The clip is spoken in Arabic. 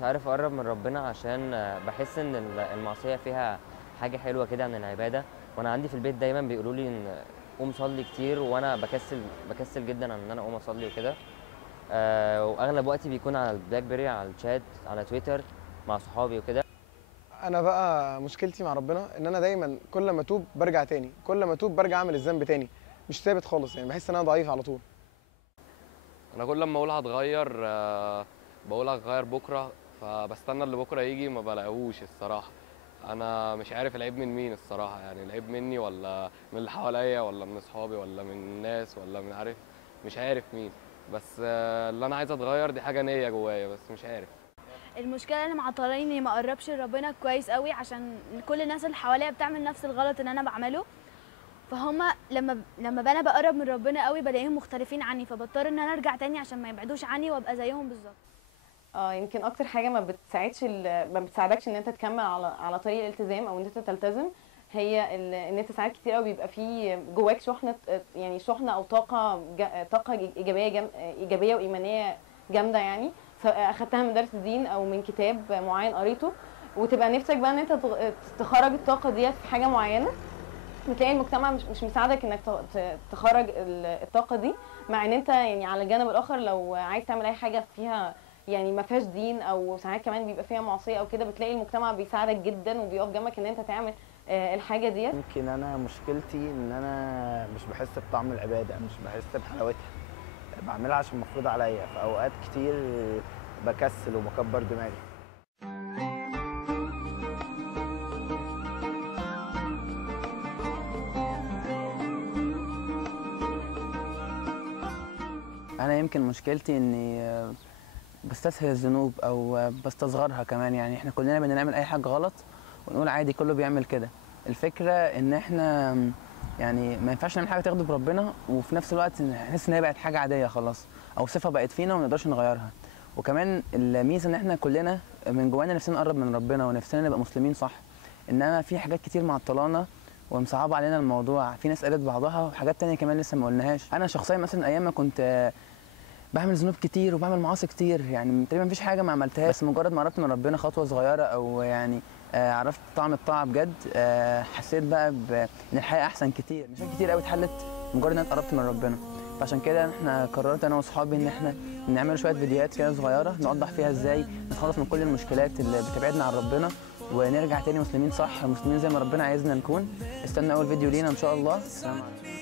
مش عارف اقرب من ربنا عشان بحس ان المعصيه فيها حاجه حلوه كده عن العباده. وانا عندي في البيت دايما بيقولوا لي ان قوم صلي كتير، وانا بكسل جدا عن ان انا اقوم اصلي وكده. واغلب وقتي بيكون على البلاك بيري، على الشات، على تويتر مع صحابي وكده. انا بقى مشكلتي مع ربنا ان انا دايما كل ما اتوب برجع تاني، كل ما اتوب برجع اعمل الذنب تاني، مش ثابت خالص. يعني بحس ان انا ضعيف على طول. انا كل لما اقول هتغير بقول هتغير بكره، فبستنى اللي بكره يجي ما بلاقيهوش الصراحه. انا مش عارف العيب من مين الصراحه، يعني العيب مني ولا من اللي حواليا ولا من اصحابي ولا من الناس ولا من عارف، مش عارف مين. بس اللي انا عايز اتغير دي حاجه نيه جوايا، بس مش عارف. المشكله اللي معطلاني اني ما اقربش لربنا كويس قوي، عشان كل الناس اللي حواليا بتعمل نفس الغلط اللي انا بعمله. فهم لما انا بقرب من ربنا قوي بلاقيهم مختلفين عني، فبضطر ان انا ارجع تاني عشان ما يبعدوش عني وابقى زيهم بالظبط. يمكن اكتر حاجه ما بتساعدكش ان انت تكمل على طريق الالتزام او ان انت تلتزم، هي ان انت ساعات كتير قوي بيبقى في جواك شحنه، يعني شحنه او طاقه ايجابيه وايمانيه جامده، يعني سواء اخدتها من درس دين او من كتاب معين قريته، وتبقى نفسك بقى ان انت تخرج الطاقه ديت في حاجه معينه. بتلاقي المجتمع مش مساعدك انك تخرج الطاقه دي، مع ان انت يعني على الجانب الاخر لو عايز تعمل اي حاجه فيها يعني ما فيهاش دين او ساعات كمان بيبقى فيها معصيه او كده، بتلاقي المجتمع بيساعدك جدا وبيقف جنبك ان انت تعمل الحاجه ديت. يمكن انا مشكلتي ان انا مش بحس بطعم العباده، مش بحس بحلاوتها. بعملها عشان مفروض عليا، في اوقات كتير بكسل وبكبر دماغي. انا يمكن مشكلتي اني بستسهل الذنوب او بستصغرها كمان. يعني احنا كلنا بنعمل اي حاجه غلط ونقول عادي كله بيعمل كده. الفكره ان احنا يعني ما ينفعش نعمل حاجه تغضب ربنا وفي نفس الوقت نحس ان هي بقت حاجه عاديه خلاص، او صفه بقت فينا وما نقدرش نغيرها. وكمان الميزه ان احنا كلنا من جوانا نفسنا نقرب من ربنا ونفسنا نبقى مسلمين صح، انما في حاجات كتير معطلانا ومصعبه علينا الموضوع. في ناس قالت بعضها وحاجات تانية كمان لسه ما قلناهاش. انا شخصيا مثلا ايام ما كنت بعمل ذنوب كتير وبعمل معاصي كتير، يعني تقريبا مفيش حاجه ما عملتهاش، بس مجرد ما قربت من ربنا خطوه صغيره او يعني عرفت طعم الطاعه بجد، حسيت بقى ان الحياه احسن كتير. مشاكل كتير قوي اتحلت مجرد ان انا قربت من ربنا. فعشان كده احنا قررت انا واصحابي ان احنا نعمل شويه فيديوهات كده صغيره نوضح فيها ازاي نتخلص من كل المشكلات اللي بتبعدنا عن ربنا ونرجع تاني مسلمين صح، مسلمين زي ما ربنا عايزنا نكون. استنى اول فيديو لينا ان شاء الله. السلام عليكم.